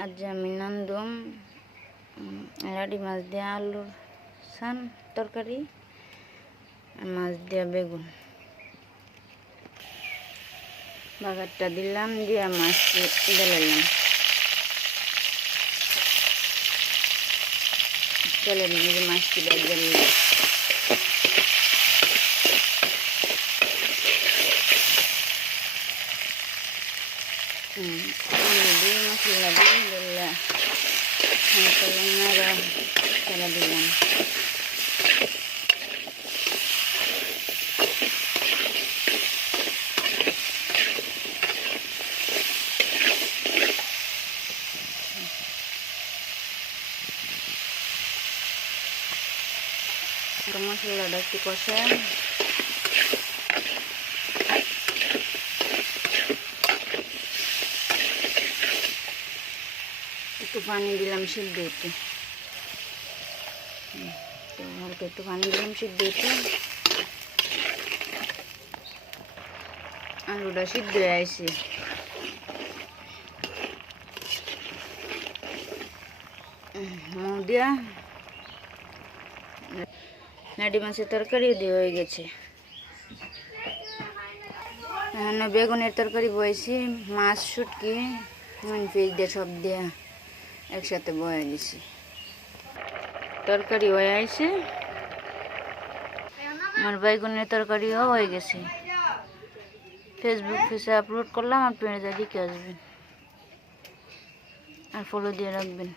আজ আমি নান্দুম রাডি মাছ দিয়ে আলুর সান তরকারি, মাছ দিয়ে বেগুন বাগারটা দিলাম, দিয়ে মাছ দিলাম। চলে নিয়ে মাছটি দিলাম। মশলা দিয়ে দিলাম, তারা দিলাম। মশলাটা একটু কষে একটু পানি দিলাম সিদ্ধ হতে, হালকা একটু পানি দিলাম সিদ্ধ হতে। আলুটা সিদ্ধ হয়ে আসে, দিয়া নাডি মাছের তরকারিও দিয়ে হয়ে গেছে। এখানে বেগুনের তরকারি বয়েছি, মাছ শুটকি নুন পেঁয়াজ দিয়ে সব দিয়ে একসাথে বয়ে দিছি। তরকারি হয়ে আসে, আমার বেগুনের তরকারিও হয়ে গেছে। ফেসবুক পেজে আপলোড করলাম, আপনারা দেখে আসবেন আর ফলো দিয়ে রাখবেন।